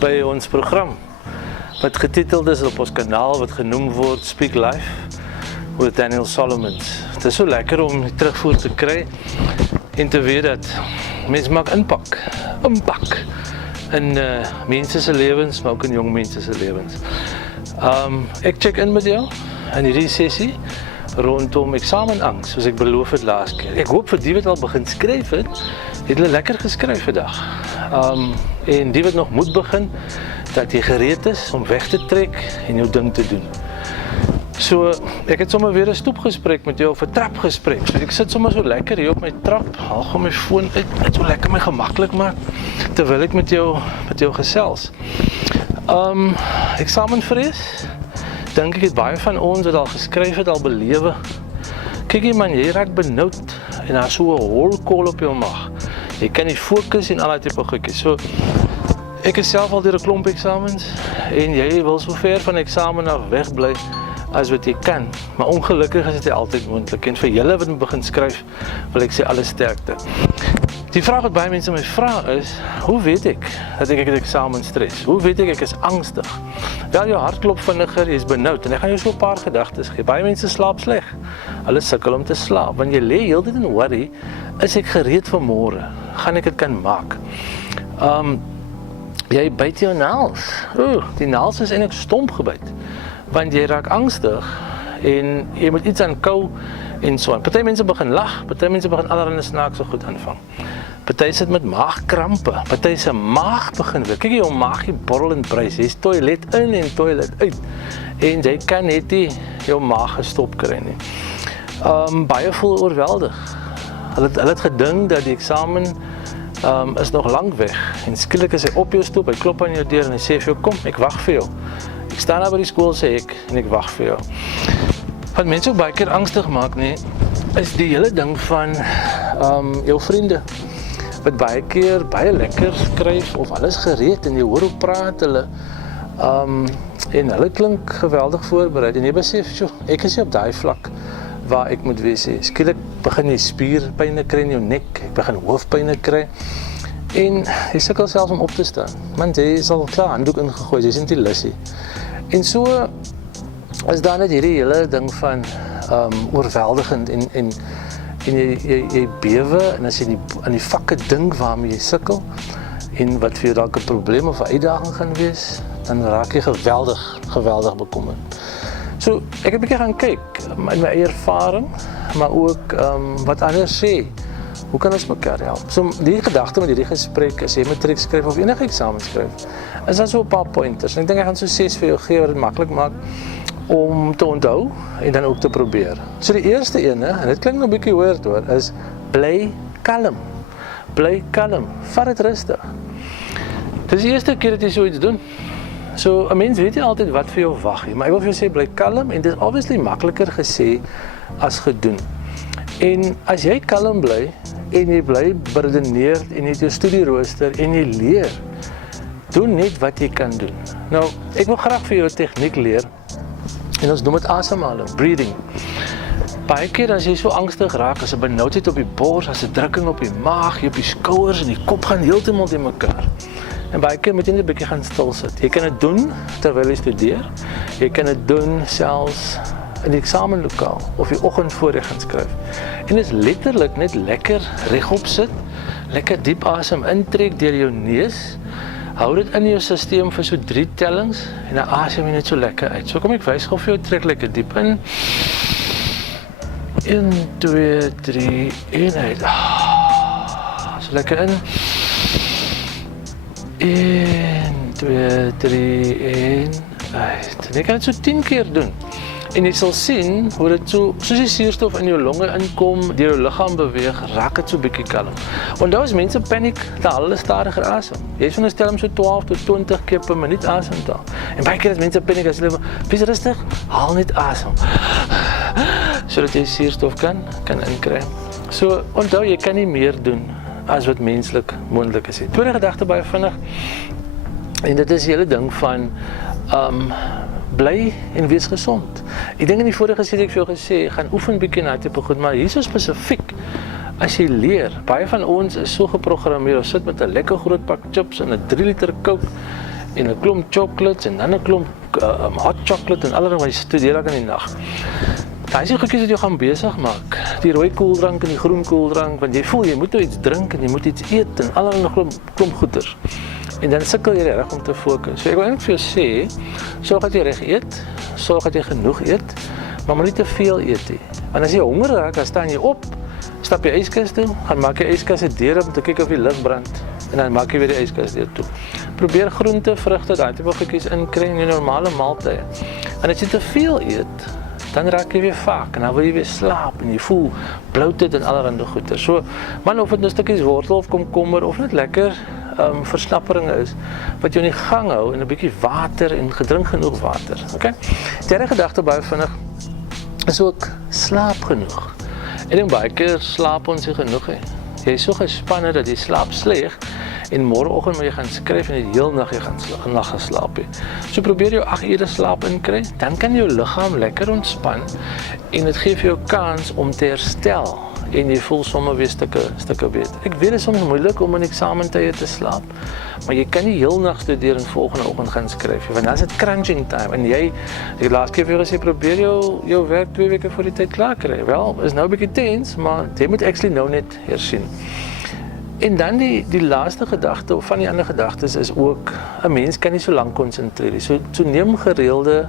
by ons program wat getiteld is op ons kanaal wat genoem word Speak Life with Daniel Solomons. Het is so lekker om die terugvoer te kry en te weet dat mense maak impak in mense se lewens, maar ook in jong mense se lewens. Ek check in met jou in hierdie sessie rondom eksamenangs, soos ek beloof het laas keer. Ek hoop vir die wat al begin skryf het hulle lekker geskryf vandag. En die wat nog moet begin, dat jy gereed is om weg te trek en jou ding te doen. So, ek het sommer weer 'n stoepgesprek met jou, of 'n trapgesprek. So, ek sit sommer so lekker hier op my trap, haal gewoon my foon uit, net so lekker my gemaklik maak, terwyl ek met jou gesels. Eksamenvrees, dink ek het baie van ons wat al geskryf het, al belewe. Kyk jy man, jy raak benoud, en daar is so 'n holkol op jou maag. Jy kan nie fokus en al die tipe goedjies. So, ek is self al deur 'n klomp eksamens, en jy wil so ver van eksamen af wegbly, as wat jy kan, maar ongelukkig is dit altyd moontlik, en vir julle wat begin skryf, wil ek sê alle sterkte. Die vraag wat baie mense my vra is, hoe weet ek dat ek het eksamenstress? Hoe weet ek is angstig? Wel, jou hart klop vinniger, jy is benoud, en ek gaan jou so 'n paar gedagtes gee. Baie mense slaap sleg, hulle sukkel om te slaap, want jy lê heeltyd in worry, is ek gereed vir môre? Gaan ek dit kan maak? Jy byt jou naels, die naels is eintlik stomp gebyt, want jy raak angstig, en jy moet iets aankou, en so aan. Party mense begin lag, party mense begin allerlei snaakse goed aanvang. Party sit met maagkrampe, party se maag begin weer. Kyk jy, jou maagie borrel en brys, jy's toilet in en toilet uit, en jy kan net nie jou maag gestop kry nie. Baie voel oorweldig. Hulle het gedink dat die eksamen is nog lank weg, en skielik is hy op jou stoep, hy klop aan jou deur en hy sê vir jou, kom, ek wag vir jou. Ek staan daar by die skool, sê ek, en ek wag vir jou. Wat mense ook baie keer angstig maak, nee, is die hele ding van jou vriende, wat baie keer baie lekker skryf, of alles gereed, en jy hoor hoe praat hulle, en hulle klink geweldig voorbereid, en jy besef, ek is nie op daai vlak, waar ek moet wees. Skielik begin jy spierpyne kry in jou nek, ek begin hoofpyne kry, en jy sukkel selfs om op te staan, want jy is al klaar handdoek ingegooi, jy is nie lussie. En so is daar net hierdie hele ding van oorweldigend, en jy bewe, en as jy aan die vakke dink waarmee jy sukkel, en wat vir jou dalk 'n probleem of 'n uitdaging gaan wees, dan raak jy geweldig bekommerd. So, ek het 'n bietjie gaan kyk, in my eie ervaring, maar ook wat anders sê, hoe kan ons mekaar help? So, die gedagte met hierdie gesprek, as jy matriek skryf of enige eksamen skryf, is daar so 'n paar pointers, en ek dink ek gaan so 6 vir jou gee, wat dit maklik maak, om te onthou, en dan ook te probeer. So die eerste ene, en dit klink nog 'n bietjie weird hoor, is, bly kalm. Bly kalm, vat dit rustig. Dit is die eerste keer dat jy so iets doen. So, 'n mens weet nie altyd wat vir jou wag nie, maar ek wil vir jou sê, bly kalm, en dit is obviously makliker gesê as gedoen. En as jy kalm bly, en jy bly beredeneerd, en jy het jou studierooster, en jy leer, doen net wat jy kan doen. Nou, ek wil graag vir jou 'n tegniek leer, en ons noem dit asemhaling, breathing. Baie keer as jy so angstig raak, as 'n benoudheid op die bors, as 'n drukking op die maag, jy op die skouers, en die kop gaan heeltemal te mekaar. En baie keer moet jy net 'n bietjie gaan stil sit. Jy kan dit doen terwyl jy studeer. Jy kan dit doen selfs in die eksamenlokaal of die oggend voor jy gaan skryf. En dit is letterlik net lekker regop sit, lekker diep asem intrek deur jou neus. Hou dit in jou stelsel vir so 3 tellings en dan asem jy net so lekker uit. So kom ek wys gou vir jou, trek lekker diep in. 1 2 3 en uit. So lekker in. 1 2 3 en uit. En jy kan dit so 10 keer doen. En jy sal sien hoe dit so, soos die suurstof in jou longe inkom, deur jou liggaam beweeg, raak dit so bietjie kalm. Onthou as mense paniek, dan haal hulle stadiger asem. Jy veronderstel om so 12 tot 20 keer per minuut asem te haal. En baie keer as mense paniek, as hulle wees rustig, haal net asem. Sodat jy suurstof kan inkry. So onthou, jy kan nie meer doen as wat menslik moontlik is. Tweede gedagte baie vinnig. En dit is die hele ding van bly en wees gesond. Ek dink in die vorige sessie het ek vir jou gesê, gaan oefen bietjie na tipe goed, maar hier so spesifiek, as jy leer, baie van ons is so geprogrammeer, ons sit met 'n lekker groot pak chips en 'n 3 liter Coke, en 'n klomp chocolates en dan 'n klomp hot chocolate en allerlei wat jy studeer in die nag. Daai is die goedjies wat jy gaan besig maak. Die rooi koeldrank en die groen koeldrank, want jy voel jy moet nou iets drink en jy moet iets eet en allerlei klomp goeders. En dan sukkel jy reg om te fokus. So ek wil eintlik vir jou sê, sorg dat jy reg eet, sorg dat jy genoeg eet, maar moenie te veel eet nie. Want as jy honger raak, dan staan jy op, stap jy yskas toe, gaan maak jy yskas se deur om te kyk of die lig brand en dan maak jy weer die yskas deur toe. Probeer groente, vrugte, daai tipe goedjies inkry in jou normale maaltye. En as jy te veel eet, dan raak jy weer vaak en dan wil jy weer slaap en jy voel bloated en allerlei goeie. So, man, of dit nou stukkies wortel of komkommer of net lekker versnapperinge is, wat jou in die gang hou en 'n bietjie water en gedrink genoeg water. Okay? Derde gedagte baie vinnig is ook slaap genoeg. Ek dink baie keer slaap ons nie genoeg nie. Jy is so gespanne dat jy slaap sleg en môreoggend moet jy gaan skryf en die hele nag jy gaan nag geslaap het. So probeer jou 8 ure slaap inkry, dan kan jou liggaam lekker ontspan en dit gee vir jou kans om te herstel en jy voel sommer weer stukke beter. Ek weet dit is soms moeilik om in eksamentye te slaap, maar jy kan nie heel nag studeer en volgende oggend gaan skryf nie, want dan is dit crunching time en jy het laas keer vir jou gesê probeer jou werk 2 weke voor die tyd klaar kry. Wel, is nou 'n bietjie tens, maar jy moet actually nou net hersien. En dan die laaste gedagte of van die ander gedagtes is ook 'n mens kan nie so lank konsentreer nie. So neem gereelde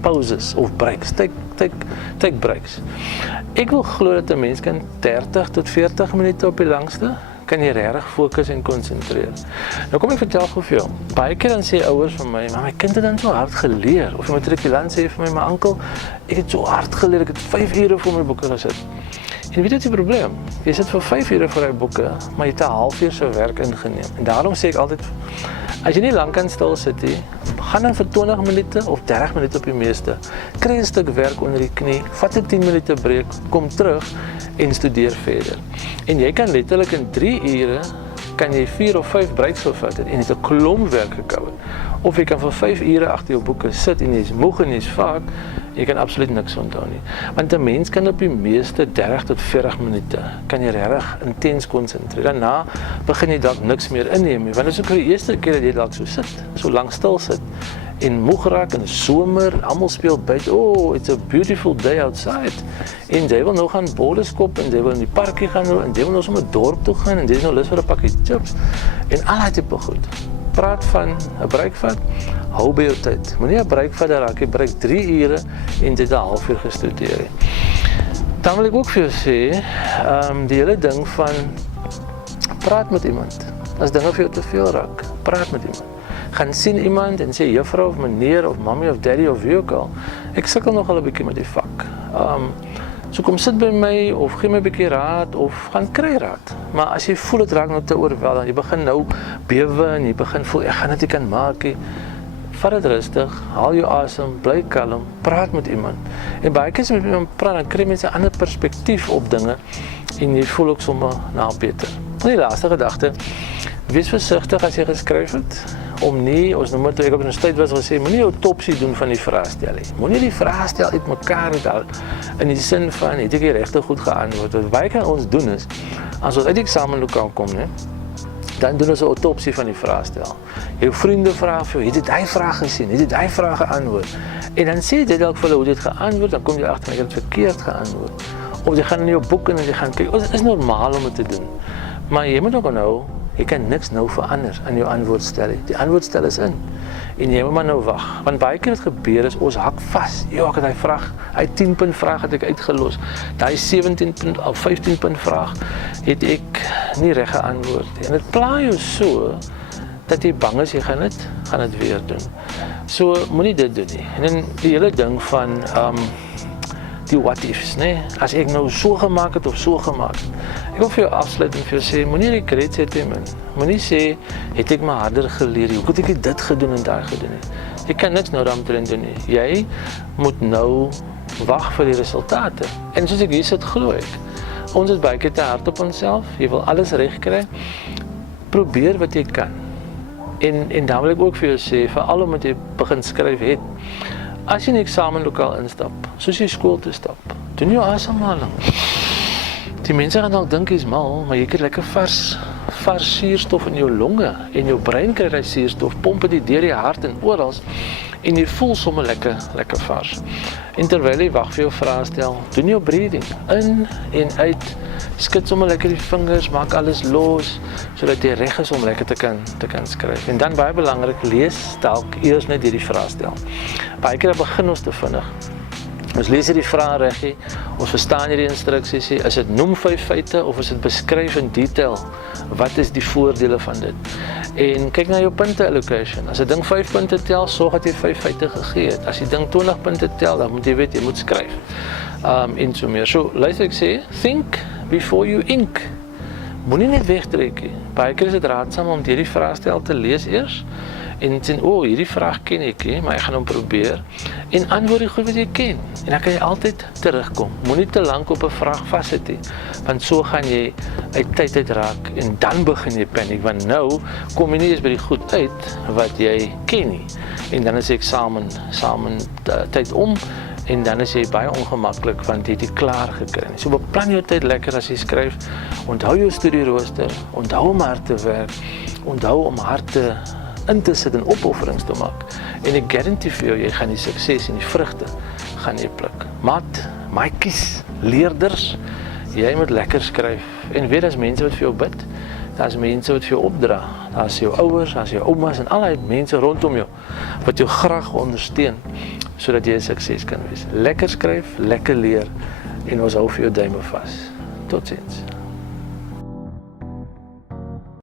pauses of breaks, take breaks. Ek wil glo dat 'n mens kan 30 tot 40 minute op die langste kan jy regtig fokus en konsentreer. Nou kom ek vertel gou vir jou. Baie keer dan sê ouers van my, maar my kind het dan so hard geleer. Of 'n matrikulant sê vir my oom, ek het so hard geleer, ek het 5 ure vir my boeke gesit. En weet jy die probleem? Jy sit vir 5 ure vir jou boeke, maar jy het 'n halfuur se werk ingeneem. En daarom sê ek altyd, as jy nie lank kan stil sit nie, gaan dan vir 20 minute of 30 minute op die meeste. Kry 'n stuk werk onder die knie, vat 'n 10 minute breek, kom terug en studeer verder. En jy kan letterlik in 3 ure kan jy 4 of 5 breaks gevat het en het 'n klomp werk gekou. Of jy kan vir 5 ure agter jou boeke sit en jy is moeg en jy is vaak, jy kan absoluut niks onthou nie. Want 'n mens kan op die meeste 30 tot 40 minute kan jy regtig intens konsentreer. Daarna begin jy dalk niks meer inneem nie, want dit is ook vir die eerste keer dat jy dalk so lank stil sit en moeg raak in die somer, almal speel buite. Oh, it's a beautiful day outside. En jy wil nou gaan bolle skop en jy wil in die parkie gaan en jy wil nou sommer dorp toe gaan en jy is nou lus vir 'n pakkie chips en al daai tipe goed. Praat van 'n breakvat, hou by jou tyd. Moenie 'n breakvat raak, jy breek 3 ure en jy het 'n halfuur gestudeer. Dan wil ek ook vir jou sê, die hele ding van praat met iemand. As dinge vir jou te veel raak, praat met iemand. Gaan sien iemand en sê juffrou of meneer of mammy of daddy of wie ook al. Ek sukkel nogal 'n bietjie met die vak. So kom sit by my of gee my 'n bietjie raad of gaan kry raad. Maar as jy voel dit raak nou te oorweldig, jy begin nou bewe en jy begin voel ek gaan dit nie kan maak nie. Vat dit rustig, haal jou asem, bly kalm, praat met iemand. En baie keer as jy met iemand praat, dan kry mense 'n ander perspektief op dinge en jy voel ook sommer nou beter. Die laaste gedagte, wees versigtig as jy geskryf het om nie, ons noem dit toe ek op 'n universiteit was gesê, moenie jou topsie doen van die vraestel nie. Moenie die vraestel uitmekaar haal in die sin van het ek die regte goed geantwoord. Wat baie kan ons doen is as ons uit die eksamenlokaal kom, né, dan doen ons 'n autopsie van die vraestel. Jou vriende vra vir jou, het jy daai vraag gesien? Het jy daai vraag geantwoord? En dan sê jy dalk vir hulle hoe dit geantwoord, dan kom jy agter ek het dit verkeerd geantwoord. Of jy gaan in jou boek en jy gaan kyk. Dit is normaal om dit te doen. Maar jy moet ook nou, jy kan niks nou verander aan jou antwoordstel nie. Die antwoordstel is in. En jy moet maar nou wag. Want baie keer wat gebeur is, ons hak vas. Ja, ek het daai vraag, hy 10-punt vraag het ek uitgelos. Daai 17-punt of 15-punt vraag het ek nie reg geantwoord nie. En dit pla jou so dat jy bang is jy gaan dit weer doen. So moenie dit doen nie. En dan die hele ding van die what ifs, né? As ek nou so gemaak het of so gemaak het. Ek wil vir jou afsluit en vir jou sê, moenie regrets hê man. Moenie sê, het ek maar harder geleer, hoe het ek dit gedoen en daai gedoen nie. Jy kan niks nou daarmee doen nie. Jy moet nou wag vir die resultate. En soos ek hier sit, glo ek. Ons is baie keer te hard op onsself. Jy wil alles reg kry. Probeer wat jy kan. En dan wil ek ook vir jou sê, veral omdat jy begin skryf het, as jy in die eksamenlokaal instap, soos jy skool toe stap, doen jou asemhaling. Die mense gaan dalk dink jy's mal, maar jy kry lekker vars suurstof in jou longe en jou brein kry die suurstof, pomp dit deur die hart en oral en jy voel sommer lekker vars. En terwyl jy wag vir jou vrae stel, doen jou breathing in en uit, skud sommer lekker die vingers, maak alles los sodat jy reg is om lekker te kan skryf. En dan baie belangrik, lees dalk eers net hierdie vrae stel. Baie keer begin ons te vinnig. Ons lees hierdie vrae reg, ons verstaan hierdie instruksies, is dit noem 5 feite of is dit beskryf in detail, wat is die voordele van dit? En kyk na jou punte allocation, as 'n ding 5 punte tel, sorg dat jy 5 feite gegee het, as die ding 20 punte tel, dan moet jy weet, jy moet skryf, en so meer. So, luister ek sê, think before you ink, moenie net wegtrek nie, baie keer is dit raadsaam om hierdie vraagstel te lees eers, en sê, hierdie vraag ken ek nie, maar ek gaan hom probeer, en antwoord die goed wat jy ken, en dan kan jy altyd terugkom, moenie te lank op 'n vraag vassit nie, want so gaan jy uit tyd uitraak, en dan begin jy paniek, want nou kom jy nie eens by die goed uit, wat jy ken nie, en dan is die eksamen tyd om, en dan is jy baie ongemaklik, want jy het dit klaar gekry. So beplan jou tyd lekker as jy skryf, onthou jou studierooster, onthou om hard te werk, onthou om hard in te sit en opofferings te maak, en ek garandeer vir jou, jy gaan die sukses en die vrugte gaan jy pluk. Maatjies, leerders, jy moet lekker skryf, en weet as mense wat vir jou bid, daar's mense wat vir jou opdra, daar's jou ouers, daar's jou oumas, en al die mense rondom jou, wat jou graag ondersteun, sodat jy 'n sukses kan wees. Lekker skryf, lekker leer, en ons hou vir jou duime vas. Totsiens.